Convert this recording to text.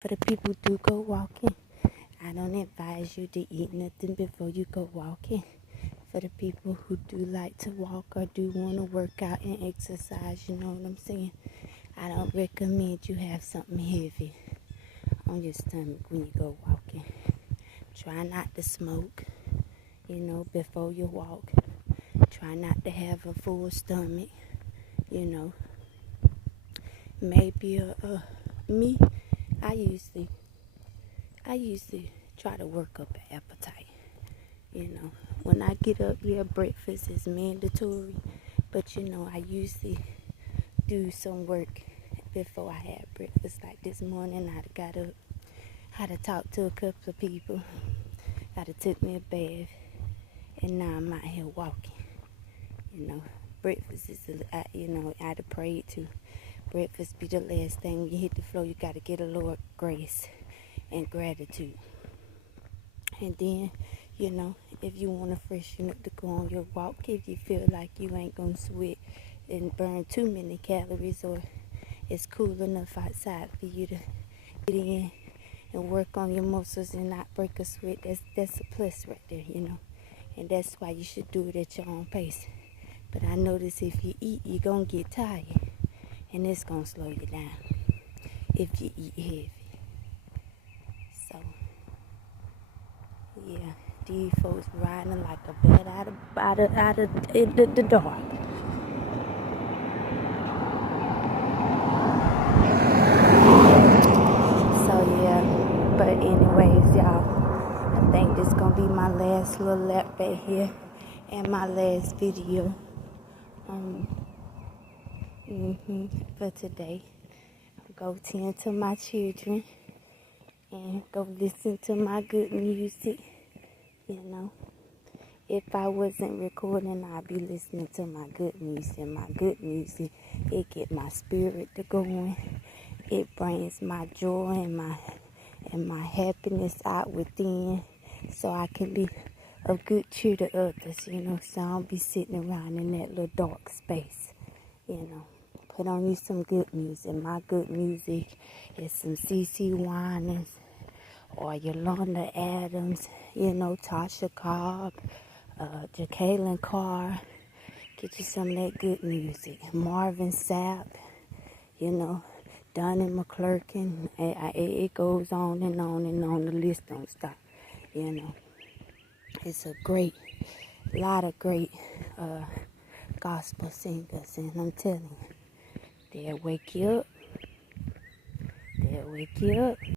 For the people do go walking, I don't advise you to eat nothing before you go walking. For the people who do like to walk or do want to work out and exercise, you know what I'm saying? I don't recommend you have something heavy on your stomach when you go walking. Try not to smoke, before you walk. Try not to have a full stomach, you know. Maybe me, I usually try to work up an appetite. When I get up, yeah, breakfast is mandatory, but I usually do some work before I have breakfast. Like this morning, I got up, had to talk to a couple of people, got to took me a bath, and now I'm out here walking. Breakfast is, I'd have prayed to. Breakfast be the last thing. When you hit the floor, you got to get a Lord grace and gratitude. And then, if you want to freshen up to go on your walk, if you feel like you ain't going to sweat and burn too many calories, or it's cool enough outside for you to get in and work on your muscles and not break a sweat, that's a plus right there, And that's why you should do it at your own pace. But I notice if you eat, you're going to get tired, and it's going to slow you down if you eat heavy. So, yeah, these folks riding like a bat out of the dark. So, yeah, but anyways, y'all, I think this going to be my last little lap back here and my last video. For today, go tend to my children and go listen to my good music. If I wasn't recording, I'd be listening to my good music. My good music, it get my spirit to going. It brings my joy and my happiness out within, so I can be of good cheer to others. So I don't be sitting around in that little dark space. Put on you some good music. My good music is some CeCe Winans or Yolanda Adams, Tasha Cobb, Jacqueline Carr. Get you some of that good music. Marvin Sapp, Donnie McClurkin. It goes on and on and on. The list don't stop, It's a lot of great gospel singers, and I'm telling you, they'll wake you up.